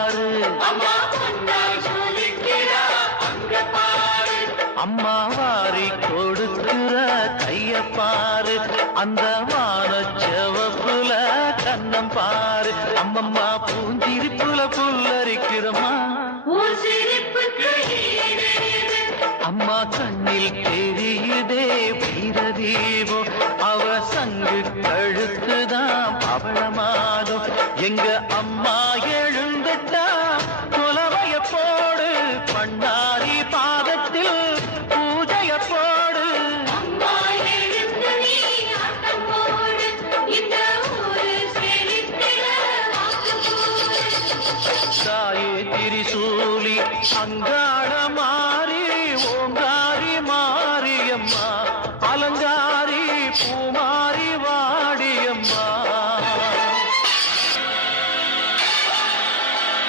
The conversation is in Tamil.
பாரு, அம்மா வாரி கொடுக்கிற கைய பாரு, அந்த வானச்செவப்புல கண்ணம் பாரு, அம்மம்மா பூஞ்சிரிப்புல புல்லரிக்கிறம்மா, அம்மா கண்ணில் தெரியுதே வீரதீபம், அவ சங்கு கழுத்துதான் பவளமாகும், எங்க அம்மா எழுந்துட்டா குலவைய போடு, பண்ணாரி பாதத்தில் பூஜைய போடு. தாயே திரிசூலி அங்கா